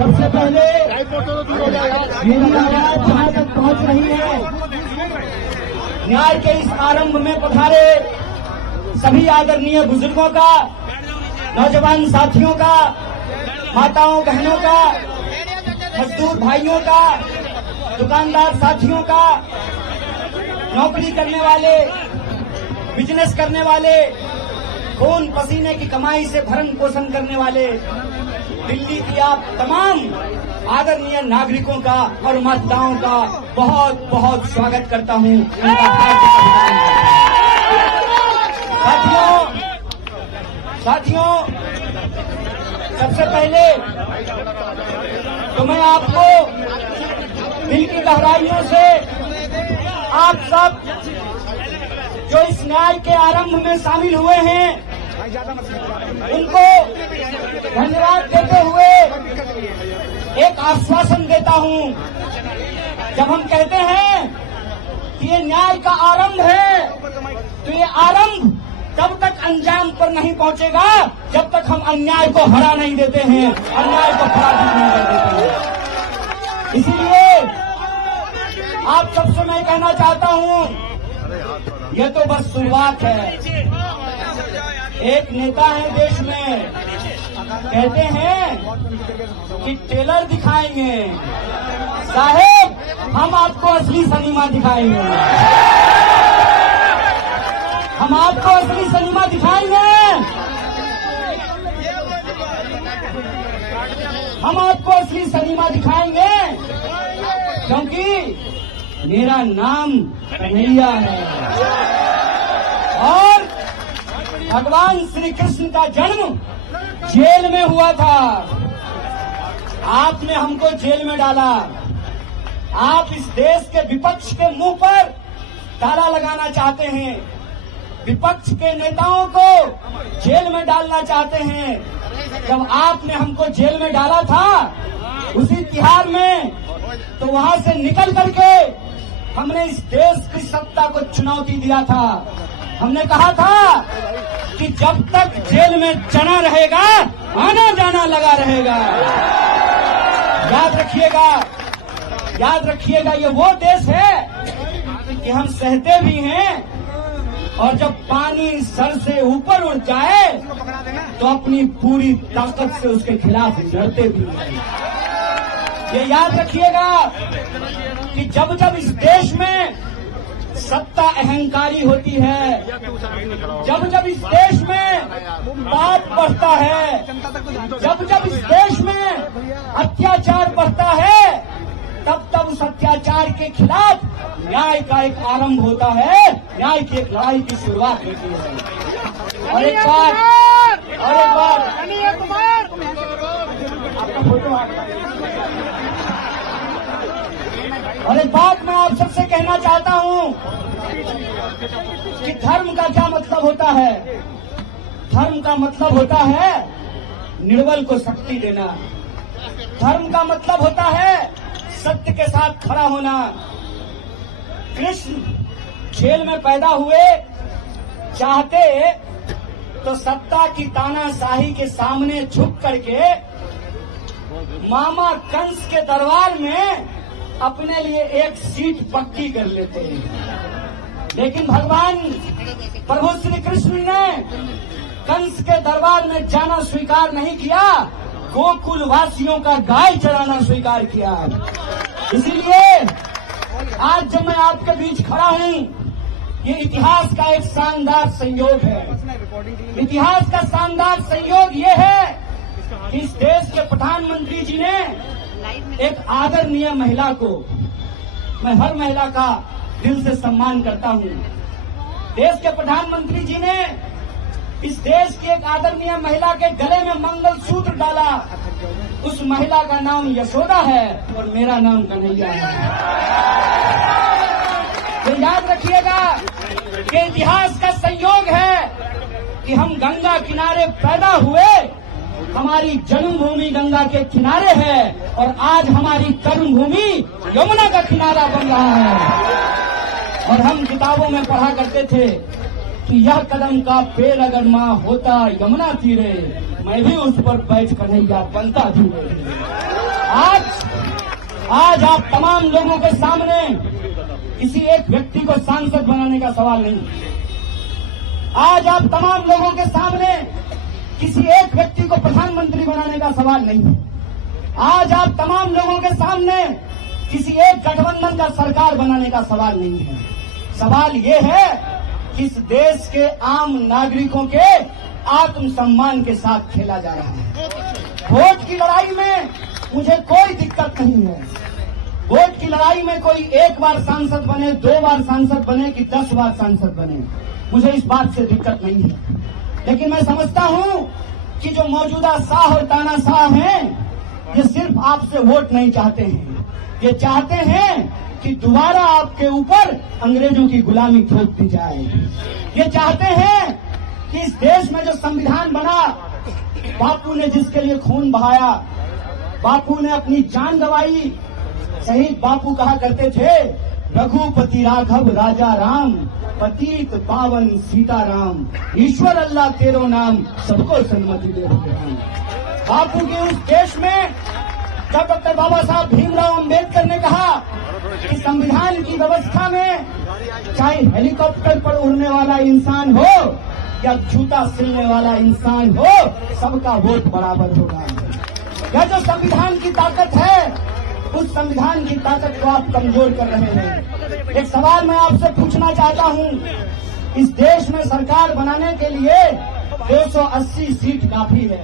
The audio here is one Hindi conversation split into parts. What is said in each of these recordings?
सबसे पहले मेरी आवाज जहां तक पहुंच रही है, न्याय के इस आरंभ में पधारे सभी आदरणीय बुजुर्गों का, नौजवान साथियों का, माताओं बहनों का, मजदूर भाइयों का, दुकानदार साथियों का, नौकरी करने वाले, बिजनेस करने वाले, खून पसीने की कमाई से भरण पोषण करने वाले दिल्ली की आप तमाम आदरणीय नागरिकों का और मतदाताओं का बहुत बहुत स्वागत करता हूं। साथियों, सबसे पहले तो मैं आपको दिल की गहराइयों से आप सब जो इस न्याय के आरंभ में शामिल हुए हैं उनको धन्यवाद देते हुए एक आश्वासन देता हूं। जब हम कहते हैं कि ये न्याय का आरंभ है, तो ये आरंभ तब तक अंजाम पर नहीं पहुंचेगा जब तक हम अन्याय को हरा नहीं देते हैं, अन्याय को पराजित नहीं कर देते हैं। इसीलिए आप सबसे मैं कहना चाहता हूं, ये तो बस शुरुआत है। एक नेता है देश में, कहते हैं कि टेलर दिखाएंगे, साहेब हम आपको असली सिनेमा दिखाएंगे, हम आपको असली सिनेमा दिखाएंगे, हम आपको असली सिनेमा दिखाएंगे, क्योंकि मेरा नाम कन्हैया है और भगवान श्री कृष्ण का जन्म जेल में हुआ था। आपने हमको जेल में डाला, आप इस देश के विपक्ष के मुंह पर ताला लगाना चाहते हैं, विपक्ष के नेताओं को जेल में डालना चाहते हैं। जब आपने हमको जेल में डाला था उसी तिहार में, तो वहां से निकल करके हमने इस देश की सत्ता को चुनौती दिया था। हमने कहा था कि जब तक जेल में चना रहेगा आना जाना लगा रहेगा। याद रखिएगा ये वो देश है कि हम सहते भी हैं और जब पानी सर से ऊपर उड़ जाए तो अपनी पूरी ताकत से उसके खिलाफ लड़ते भी हैं। ये याद रखिएगा कि जब जब इस देश में सत्ता अहंकारी होती है, जब जब इस देश में पाप बढ़ता है, जब जब इस देश में अत्याचार बढ़ता है, तब तब उस अत्याचार के खिलाफ न्याय का एक आरंभ होता है, न्याय की एक लड़ाई की शुरुआत होती है। और एक बात आपका फोटो और एक बात मैं आप सबसे कहना चाहता हूं कि धर्म का क्या मतलब होता है। धर्म का मतलब होता है निर्बल को शक्ति देना, धर्म का मतलब होता है सत्य के साथ खड़ा होना। कृष्ण जेल में पैदा हुए, चाहते तो सत्ता की तानाशाही के सामने झुक करके मामा कंस के दरबार में अपने लिए एक सीट पक्की कर लेते हैं। लेकिन भगवान प्रभु श्री कृष्ण ने कंस के दरबार में जाना स्वीकार नहीं किया, गोकुल वासियों का गाय चराना स्वीकार किया। इसीलिए आज जब मैं आपके बीच खड़ा हूं, ये इतिहास का एक शानदार संयोग है। इतिहास का शानदार संयोग ये है कि इस देश के प्रधानमंत्री जी ने एक आदरणीय महिला को, मैं हर महिला का दिल से सम्मान करता हूं, देश के प्रधानमंत्री जी ने इस देश की एक आदरणीय महिला के गले में मंगलसूत्र डाला। उस महिला का नाम यशोदा है और मेरा नाम कन्हैया है। तो याद रखिएगा कि इतिहास का संयोग है कि हम गंगा किनारे पैदा हुए, हमारी जन्मभूमि गंगा के किनारे है और आज हमारी कर्मभूमि यमुना का किनारा बन रहा है। और हम किताबों में पढ़ा करते थे कि यह कदम का पेड़ अगर माँ होता यमुना तीरे, मैं भी उस पर बैठ कन्हैया बनता धीरे। आज आप तमाम लोगों के सामने किसी एक व्यक्ति को सांसद बनाने का सवाल नहीं है। आज आप तमाम लोगों के सामने किसी एक व्यक्ति को प्रधानमंत्री बनाने का सवाल नहीं है। आज आप तमाम लोगों के सामने किसी एक गठबंधन का सरकार बनाने का सवाल नहीं है। सवाल ये है कि इस देश के आम नागरिकों के आत्मसम्मान के साथ खेला जा रहा है। वोट की लड़ाई में मुझे कोई दिक्कत नहीं है। वोट की लड़ाई में कोई एक बार सांसद बने, 2 बार सांसद बने कि 10 बार सांसद बने, मुझे इस बात से दिक्कत नहीं है। लेकिन मैं समझता हूं कि जो मौजूदा शाह और तानाशाह हैं, ये सिर्फ आपसे वोट नहीं चाहते हैं, ये चाहते हैं कि दोबारा आपके ऊपर अंग्रेजों की गुलामी थोप दी जाए। ये चाहते हैं कि इस देश में जो संविधान बना, बापू ने जिसके लिए खून बहाया, बापू ने अपनी जान गंवाई, शहीद बापू कहा करते थे, रघुपति राघव राजा राम, पतित पावन सीताराम, ईश्वर अल्लाह तेरो नाम, सबको सन्मति दे भगवान। बापू के उस देश में जब डॉक्टर बाबा साहब भीमराव अंबेडकर ने कहा कि संविधान की व्यवस्था में चाहे हेलीकॉप्टर पर उड़ने वाला इंसान हो या जूता सिलने वाला इंसान हो, सबका वोट बराबर होगा। यह जो संविधान की ताकत है, उस संविधान की ताकत को आप कमजोर कर रहे हैं। एक सवाल मैं आपसे पूछना चाहता हूं, इस देश में सरकार बनाने के लिए 280 सीट काफी है।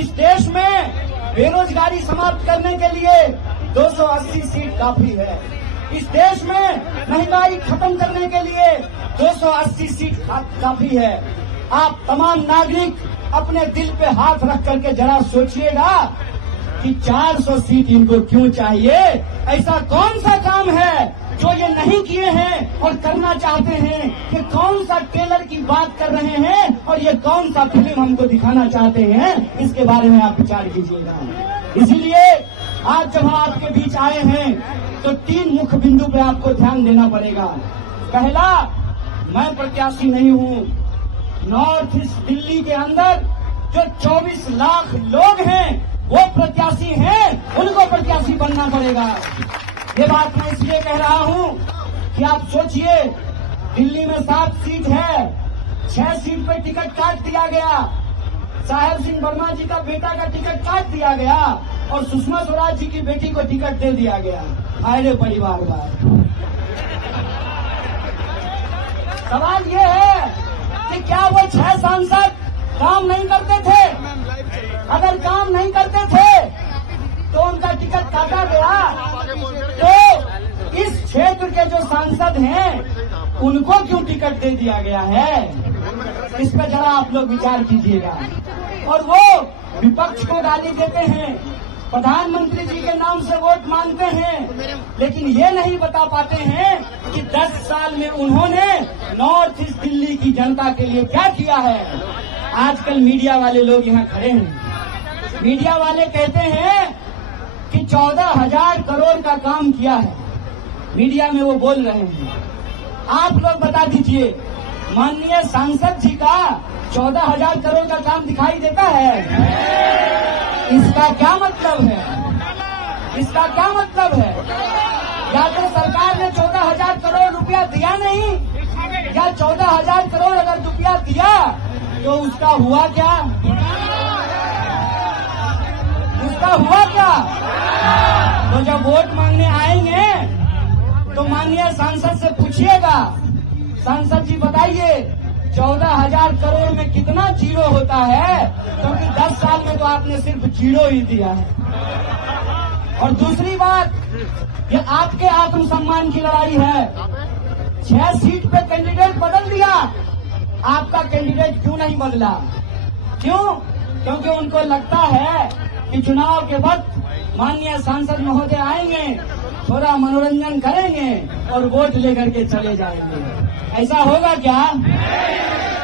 इस देश में बेरोजगारी समाप्त करने के लिए 280 सीट काफी है। इस देश में महंगाई खत्म करने के लिए 280 सीट काफी है। आप तमाम नागरिक अपने दिल पे हाथ रख करके जरा सोचिएगा कि 400 सीट इनको क्यों चाहिए? ऐसा कौन सा काम है जो ये नहीं किए हैं और करना चाहते हैं? कि कौन सा टेलर की बात कर रहे हैं और ये कौन सा फिल्म हमको दिखाना चाहते हैं? इसके बारे में आप विचार कीजिएगा। इसीलिए आज जब हम आपके बीच आए हैं तो 3 मुख्य बिंदु पे आपको ध्यान देना पड़ेगा। पहला, मैं प्रत्याशी नहीं हूं। नॉर्थ ईस्ट दिल्ली के अंदर जो 24 लाख लोग हैं वो प्रत्याशी हैं, उनको प्रत्याशी बनना पड़ेगा। ये बात मैं इसलिए कह रहा हूं कि आप सोचिए, दिल्ली में 7 सीट है, 6 सीट पे टिकट काट दिया गया। साहेब सिंह वर्मा जी का बेटा का टिकट काट दिया गया और सुषमा स्वराज जी की बेटी को टिकट दे दिया गया। अरे परिवारवाद। सवाल ये है कि क्या वो 6 सांसद काम नहीं करते थे? अगर काम नहीं करते थे तो उनका टिकट काटा गया, तो इस क्षेत्र के जो सांसद हैं उनको क्यों टिकट दे दिया गया है? इस पर जरा आप लोग विचार कीजिएगा। और वो विपक्ष को गाली देते हैं, प्रधानमंत्री जी के नाम से वोट मांगते हैं, लेकिन ये नहीं बता पाते हैं कि 10 साल में उन्होंने नॉर्थ ईस्ट दिल्ली की जनता के लिए क्या किया है। आजकल मीडिया वाले लोग यहाँ खड़े हैं, मीडिया वाले कहते हैं कि 14,000 करोड़ का काम किया है। मीडिया में वो बोल रहे हैं। आप लोग बता दीजिए, माननीय सांसद जी का 14,000 करोड़ का काम दिखाई देता है? इसका क्या मतलब है? इसका क्या मतलब है? या तो सरकार ने 14,000 करोड़ रुपया दिया नहीं, या 14,000 करोड़ अगर रुपया दिया तो उसका हुआ क्या? उसका हुआ क्या? तो जब वोट मांगने आएंगे तो माननीय सांसद से पूछिएगा, सांसद जी बताइए 14,000 करोड़ में कितना जीरो होता है? क्योंकि 10 साल में तो आपने सिर्फ जीरो ही दिया है। और दूसरी बात, ये आपके आत्मसम्मान की लड़ाई है। 6 सीट पे कैंडिडेट बदल दिया, आपका कैंडिडेट क्यों नहीं बदला? क्यों? क्योंकि उनको लगता है कि चुनाव के वक्त माननीय सांसद महोदय आएंगे, थोड़ा मनोरंजन करेंगे और वोट लेकर के चले जाएंगे। ऐसा होगा क्या?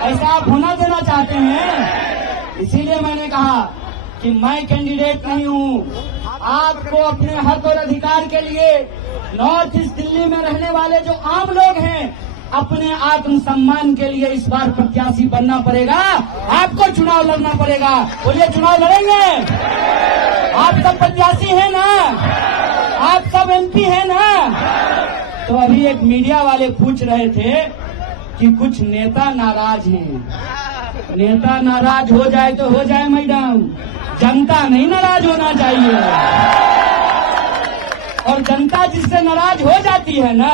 ऐसा आप होना देना चाहते हैं? इसीलिए मैंने कहा कि मैं कैंडिडेट नहीं हूं। आपको अपने हक और अधिकार के लिए नॉर्थ ईस्ट दिल्ली में रहने वाले जो आम लोग हैं अपने आत्मसम्मान के लिए इस बार प्रत्याशी बनना पड़ेगा, आपको चुनाव लड़ना पड़ेगा। बोलिए, चुनाव लड़ेंगे? आप सब प्रत्याशी हैं ना? आप सब एमपी हैं ना? तो अभी एक मीडिया वाले पूछ रहे थे कि कुछ नेता नाराज हैं। नेता नाराज हो जाए तो हो जाए मैडम, जनता नहीं नाराज होना चाहिए। और जनता जिससे नाराज हो जाती है ना,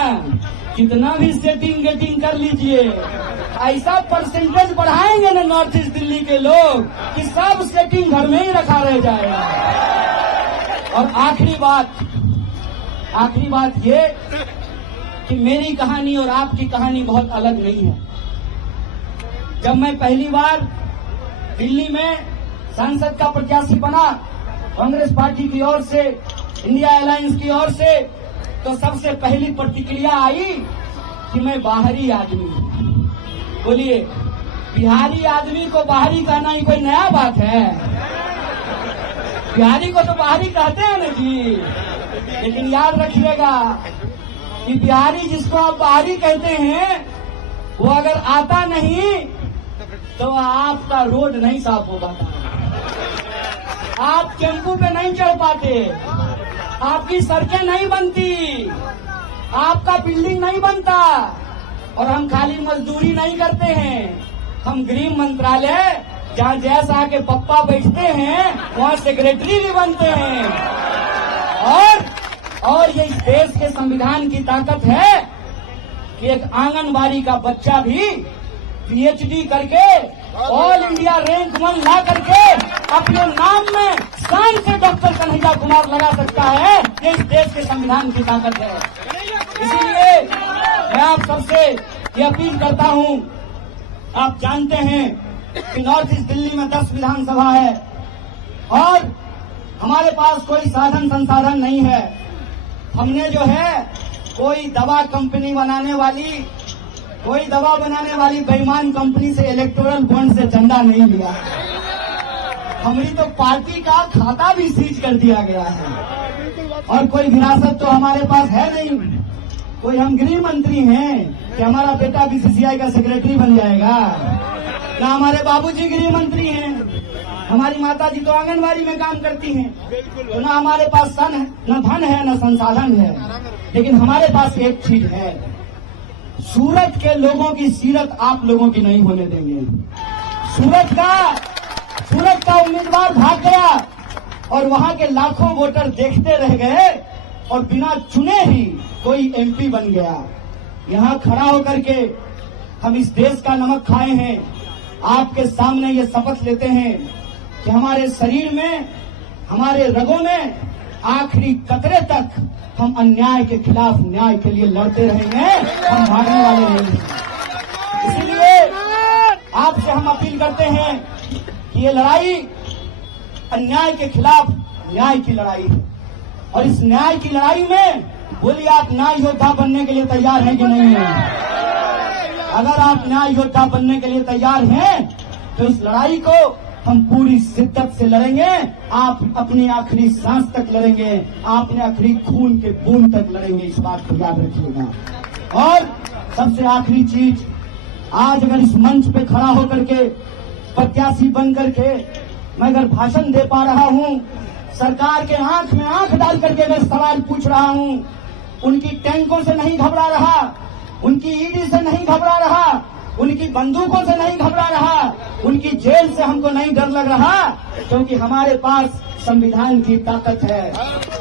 कितना भी सेटिंग गेटिंग कर लीजिए, ऐसा परसेंटेज बढ़ाएंगे ना नॉर्थ ईस्ट दिल्ली के लोग कि सब सेटिंग घर में ही रखा रह जाएगा। और आखिरी बात ये कि मेरी कहानी और आपकी कहानी बहुत अलग नहीं है। जब मैं पहली बार दिल्ली में सांसद का प्रत्याशी बना कांग्रेस पार्टी की ओर से, इंडिया अलायंस की ओर से, तो सबसे पहली प्रतिक्रिया आई कि मैं बाहरी आदमी हूं। बोलिए, बिहारी आदमी को बाहरी कहना ही कोई नया बात है? बिहारी को तो बाहरी कहते हैं ना जी। लेकिन याद रखिएगा कि बिहारी जिसको आप बाहरी कहते हैं, वो अगर आता नहीं तो आपका रोड नहीं साफ हो पाता, आप टेम्पू पे नहीं चढ़ पाते, आपकी सड़कें नहीं बनती, आपका बिल्डिंग नहीं बनता। और हम खाली मजदूरी नहीं करते हैं, हम गृह मंत्रालय जहाँ जैसा के पप्पा बैठते हैं वहाँ सेक्रेटरी भी बनते हैं। और ये इस देश के संविधान की ताकत है कि एक आंगनबाड़ी का बच्चा भी पीएचडी करके ऑल इंडिया रैंक 1 ला करके अपने नाम में शान से डॉक्टर कन्हैया कुमार लगा सकता है। ये इस देश के संविधान की ताकत है। इसीलिए मैं आप सबसे ये अपील करता हूं, आप जानते हैं कि नॉर्थ ईस्ट दिल्ली में 10 विधानसभा है और हमारे पास कोई साधन संसाधन नहीं है। हमने जो है कोई दवा बनाने वाली बेईमान कंपनी से इलेक्टोरल बॉन्ड से चंदा नहीं लिया। हमारी तो पार्टी का खाता भी सीज कर दिया गया है और कोई विरासत तो हमारे पास है नहीं। कोई हम गृह मंत्री हैं कि हमारा बेटा बीसीसीआई का सेक्रेटरी बन जाएगा? ना हमारे बाबूजी गृह मंत्री हैं, हमारी माताजी तो आंगनबाड़ी में काम करती हैं। तो ना हमारे पास न धन है न संसाधन है, लेकिन हमारे पास एक चीज है, सूरत के लोगों की सीरत आप लोगों की नहीं होने देंगे। सूरत का उम्मीदवार भाग गया और वहां के लाखों वोटर देखते रह गए और बिना चुने ही कोई एमपी बन गया। यहां खड़ा होकर के हम इस देश का नमक खाए हैं। आपके सामने ये शपथ लेते हैं कि हमारे शरीर में, हमारे रगों में आखिरी कतरे तक हम अन्याय के खिलाफ न्याय के लिए लड़ते रहेंगे, हम भागने वाले नहीं हैं। इसीलिए आपसे हम अपील करते हैं कि ये लड़ाई अन्याय के खिलाफ न्याय की लड़ाई है और इस न्याय की लड़ाई में बोलिए, आप न्याय योद्धा बनने के लिए तैयार हैं कि नहीं हैं? अगर आप न्याय योद्धा बनने के लिए तैयार हैं तो इस लड़ाई को हम पूरी शिद्दत से लड़ेंगे। आप अपनी आखिरी सांस तक लड़ेंगे, आपने आखिरी खून के बूंद तक लड़ेंगे, इस बात को याद रखिएगा। और सबसे आखिरी चीज, आज अगर इस मंच पे खड़ा होकर के प्रत्याशी बन करके मैं अगर भाषण दे पा रहा हूं, सरकार के आंख में आंख डाल करके मैं सवाल पूछ रहा हूं, उनकी टैंकों से नहीं घबरा रहा, उनकी ईडी से नहीं घबरा रहा, उनकी बंदूकों से नहीं घबरा रहा, उनकी जेल से हमको नहीं डर लग रहा, क्योंकि हमारे पास संविधान की ताकत है।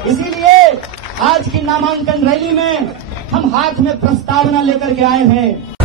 इसीलिए आज की नामांकन रैली में हम हाथ में प्रस्तावना लेकर के आए हैं